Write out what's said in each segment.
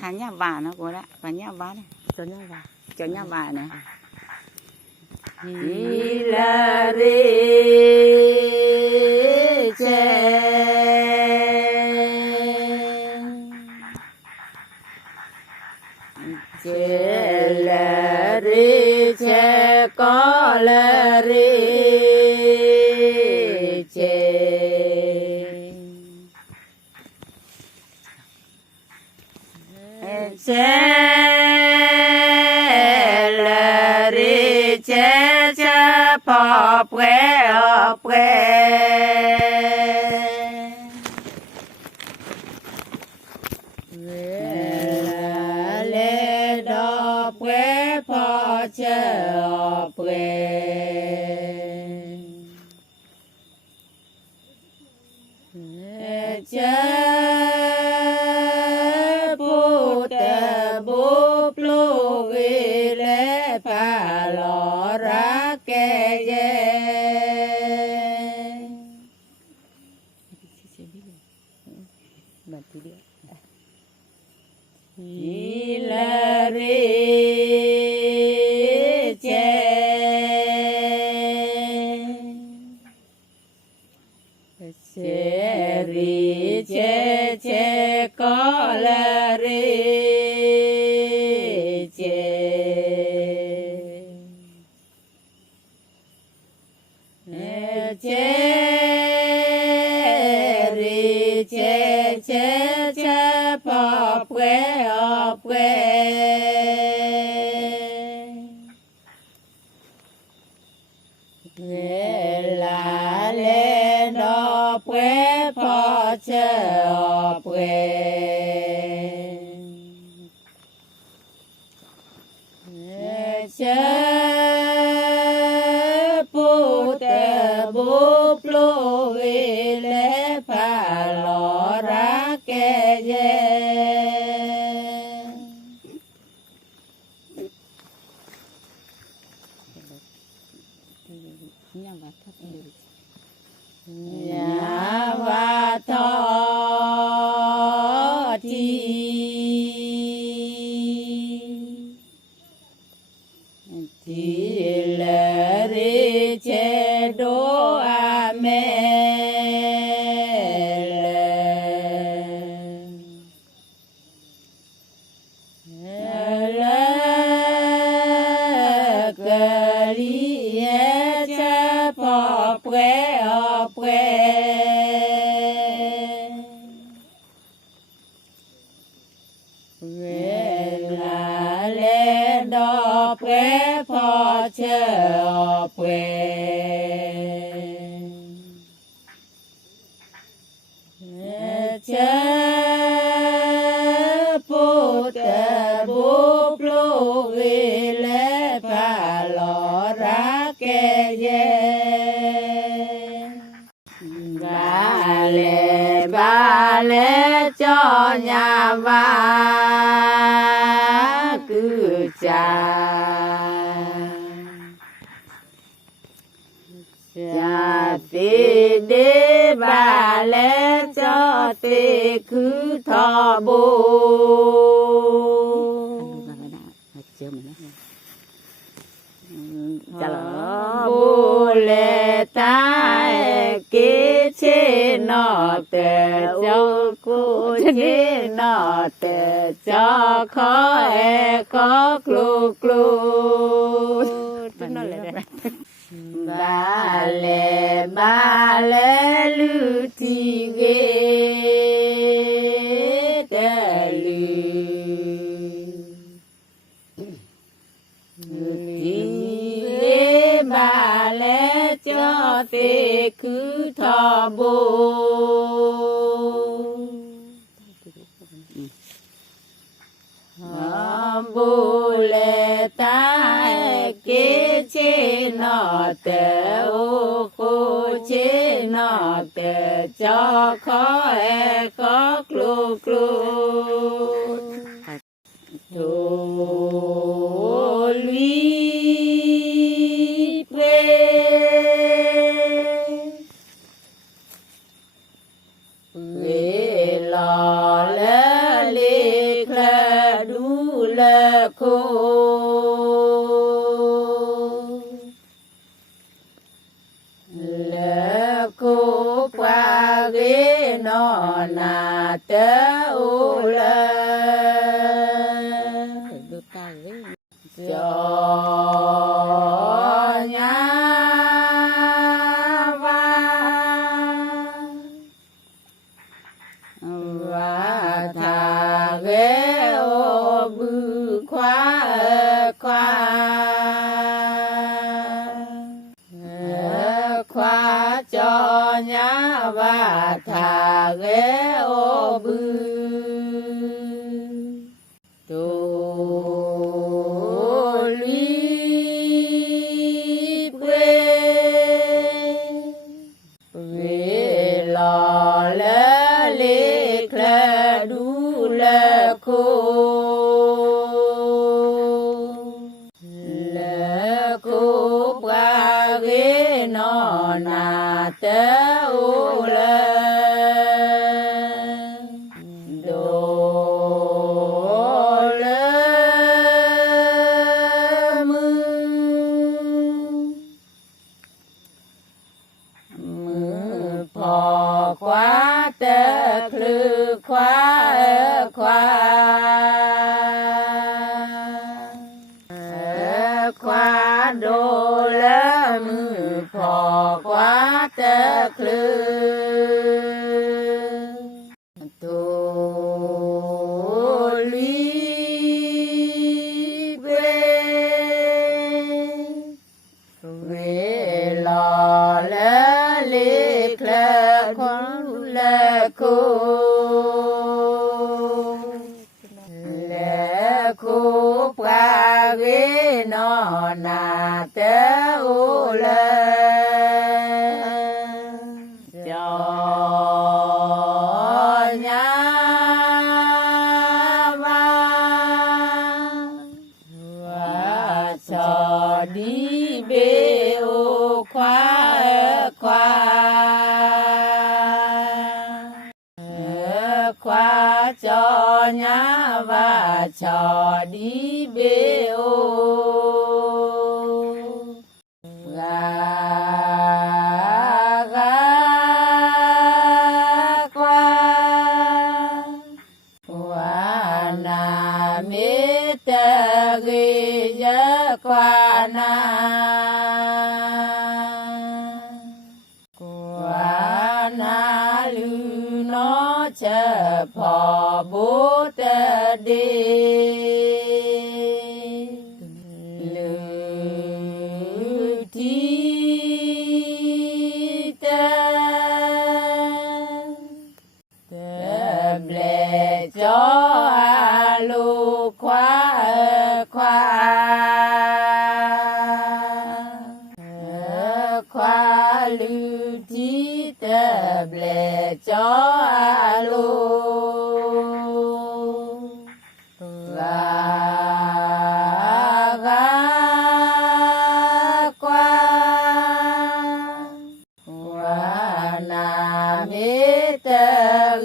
Hà nhà bà nó của đó, và nhà bà này, cho nhà bà này. Ila re che la re che có la re che la re che che pop que op le do que po che op che pu te bu plu vi le pa lo ra ke ye la re che ri che che có la re che che ri che che che pop que op la le do que po che op che pu te bu plu vi le pa lo ra ke ye nhà và thọ thì là đi chế độ à mẹ cái lý chế bỏ quê ở quê là lên đó quê phò chờ quê chớ bố tờ bố plu vi lê phà lò ra kê dê ba lê cho nhà va cứ cha tê đê ba lê cho tê cứ thọ bố bố lê tai kế chế nọ tê cho cô chế nọ tê cho khó khó clu clu ba lê lư ti ghê tê lư ti ghê ba lê cho tê cứ thọ bố bố lê tai kế chế nọ tê ô cô chế nọ tê cho khó khó clu clu thô lý quê về lò lê lê khu lệ khu qua ghế nó nà tớ u lệ cho nhà và thà ghế ô bư khoa khoa cho nhà và thà ghế ô bư na tớ u lê đồ lê mưa phò quá tớ khư khoa khoa đồ lê mưa phò quá tớ khư tô lý về lò lê lê khla khoan lê khu qua ghế nó nà tớ u lê cho nhà và cho đi bê ô khoa cho nhà và cho đi bê ô na mê tê ghê giá qua na lư nó chơ phò bố tê đê lư thi tê ble cho lô khoa lư chi tê ble cho lô na mê tê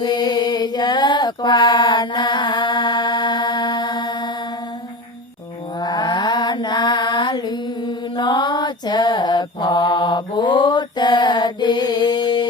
ghê giá qua na lư nó chơ phò bố tê đê